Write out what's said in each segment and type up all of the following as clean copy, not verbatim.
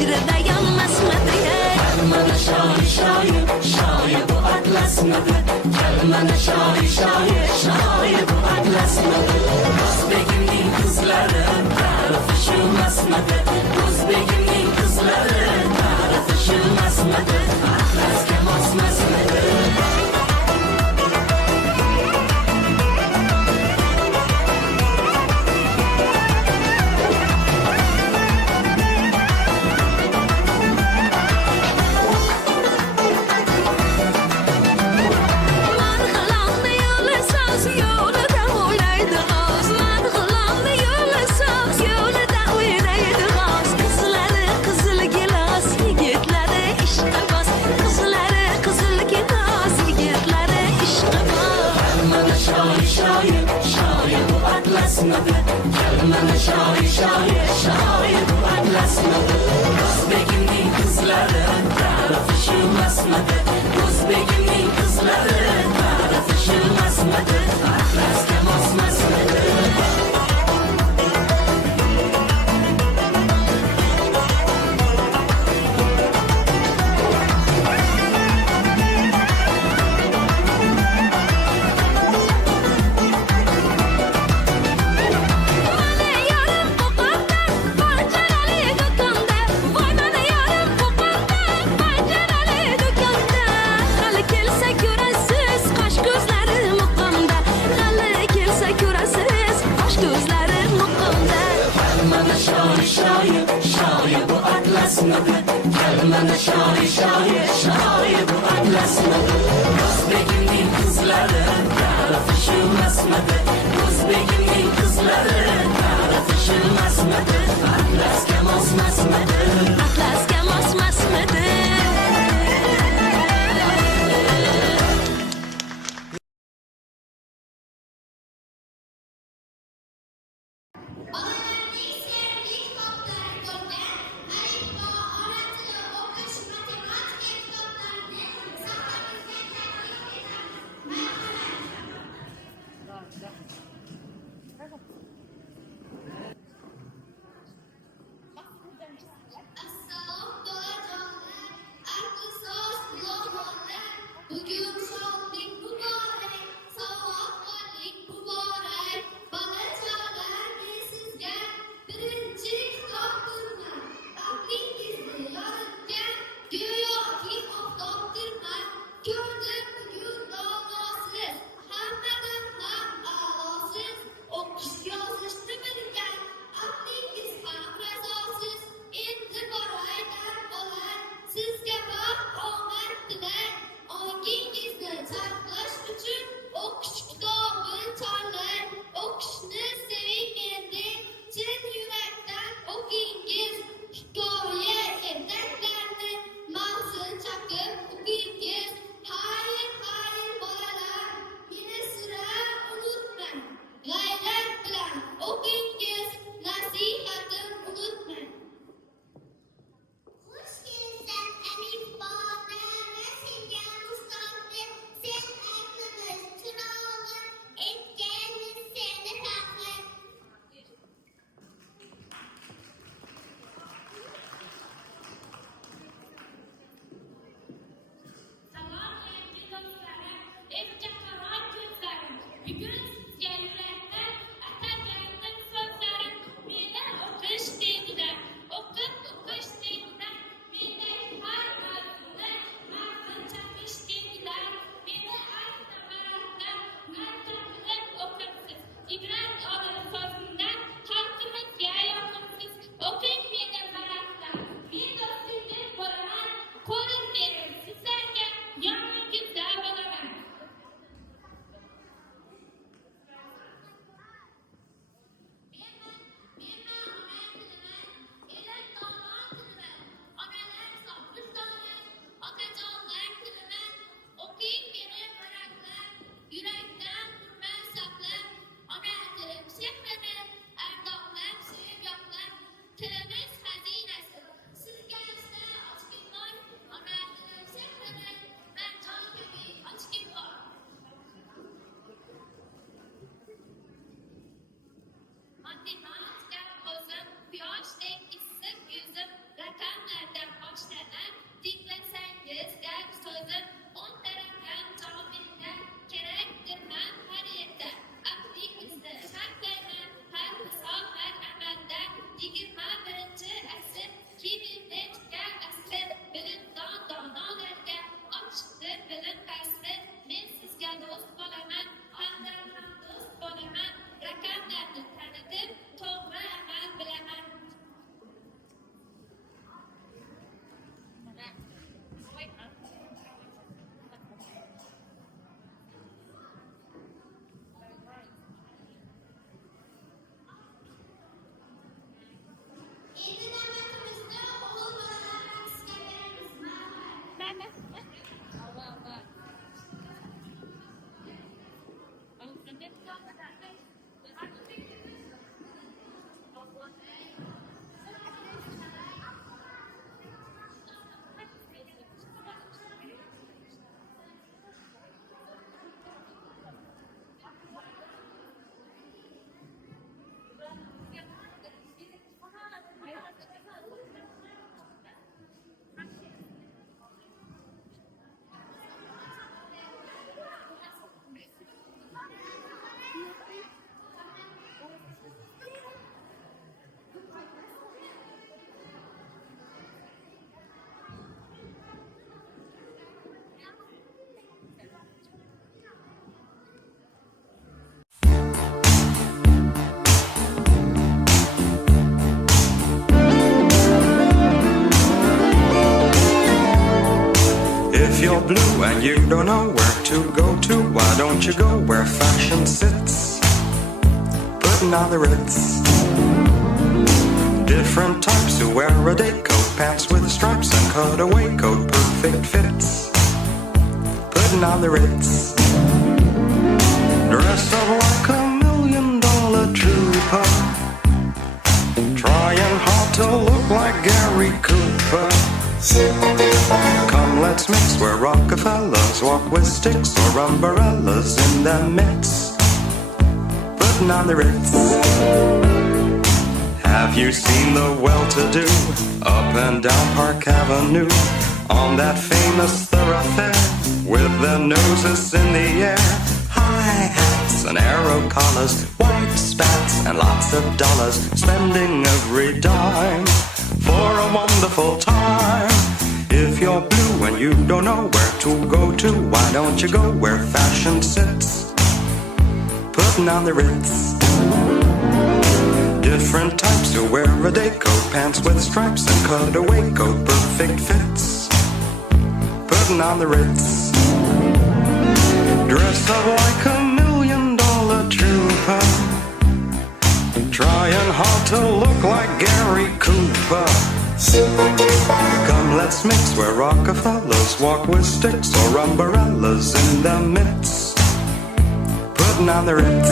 hicrede yanmasmadı. Gelmene şair şair, şair bu atlasmadı. Gelmene şair şair, şair bu atlasmadı. Özbekimning kızları tarifi şılmasmadı. Özbekimning kızları tarifi şılmasmadı. Atlasga mosmasmadı. Gelmene şair şair, şair bu atlasmadı. Özbekimning kızları tarifi şılmasmadı. Özbekimning kızları tarifi şılmasmadı. Atlasga mosmasmadı. Gelmene şair şair, şair bu atlasmadı. Özbekimning kızları tarifi şılmasmadı. Özbekimning kızları tarifi şılmasmadı. Atlasga mosmasmadı. Atlasga mosmasmadı. If you're blue and you don't know where to go to, why don't you go where fashion sits? Putting on the Ritz. Different types who wear a day coat, pants with stripes and cutaway coat, perfect fits. Putting on the Ritz. Dressed up like $1,000,000 trooper, trying hard to look like Gary Cooper. Come, let's mix where Rockefellers walk with sticks or umbrellas in their midst. Putting on the Ritz. Have you seen the well-to-do up and down Park Avenue on that famous thoroughfare with their noses in the air? High hats and arrow collars, white spats and lots of dollars, spending every dime for a wonderful time. If you're blue and you don't know where to go to, why don't you go where fashion sits? Putting on the Ritz. Different types who wear a day coat, pants with stripes and cutaway coat, perfect fits. Putting on the Ritz. Dressed up like $1,000,000 trooper, trying hard to look like Gary Cooper. Come, let's mix where Rockefellers walk with sticks or umbrellas in their midst. Putting on the Ritz.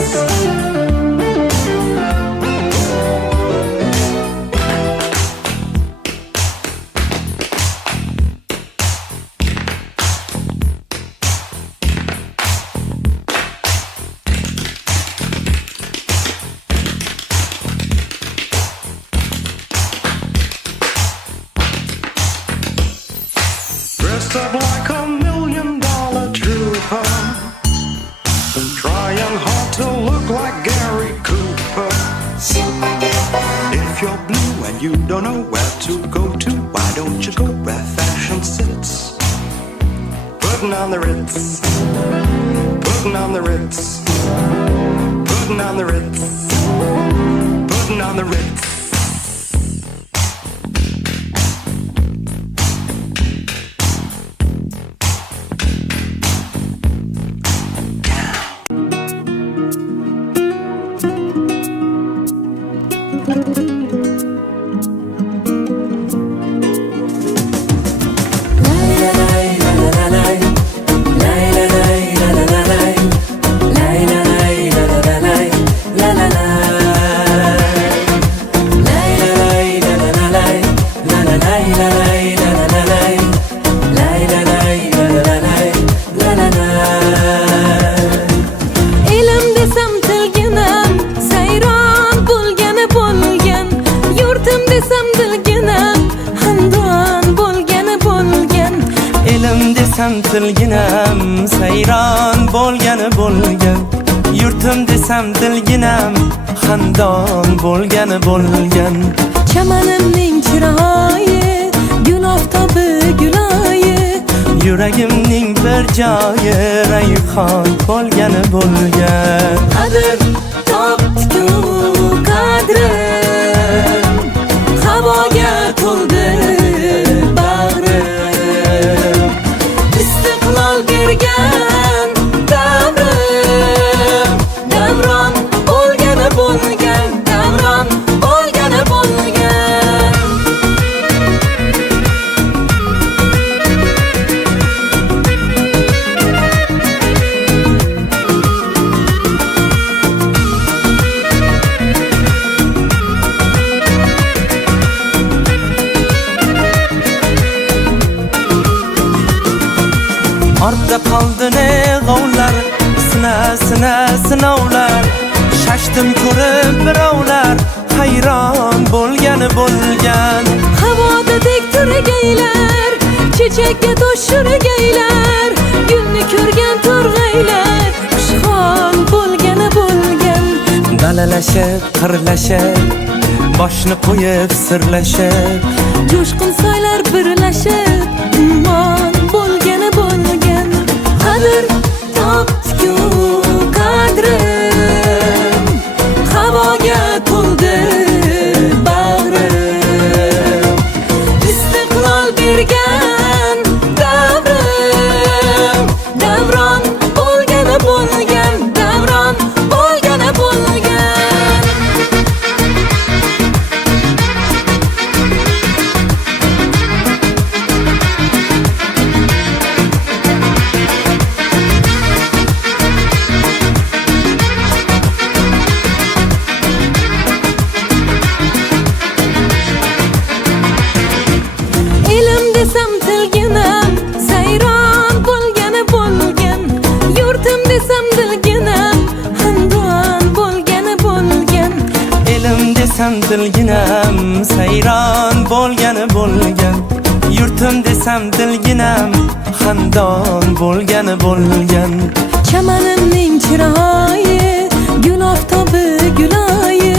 Dressed up like $1,000,000 trooper, trying hard to look like Gary Cooper. If you're blue and you don't know where to go to, why don't you go where fashion sits? Putting on the Ritz. Putting on the Ritz. Putting on the Ritz. Putting on the Ritz. Tilginam sayron bo'lgani bo'lgan, yurtim desam dilginam xandon bo'lgani bo'lgan. Chamanimning chiroyi gul oftobi guloyi, yuragimning bir joyi rayhon bo'lgani bo'lgan. qadr topdi-ku qadrim, havoga to'ldi bag'rim, istiqlol bergan davrim, davron bo'lgani bo'lgan, davron bo'lgani bo'lgan. Ortda qoldi ne g'ovlar, sinovlar, shashtim ko'rib birovlar hayron bo'lgani bo'lgan. Havoda tek turgaylar, chechakka to'shurgaylar, gulni ko'rgan to'rg'aylar xushhol bo'lgani bo'lgan. Dalalashib, qirlashib, boshni qo'yib sirlashib, Jo'shqin soylar birlashib, ummon bo'lgani bo'lgan. Qadr topdi-ku qadrim, havoga to'ldi bag'rim, istiqlol bergan davrim, dilginam sayron bo'lgani bo'lgan yurtim desam dilginam xandon bo'lgani bo'lgan Chamanimning chiroyi Gul oftobi guloyi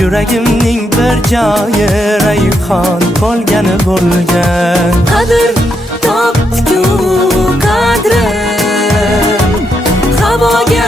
yuragimning bir joyi rayhon bo'lgani bo'lgan Qadr topdi-ku qadrim Havoga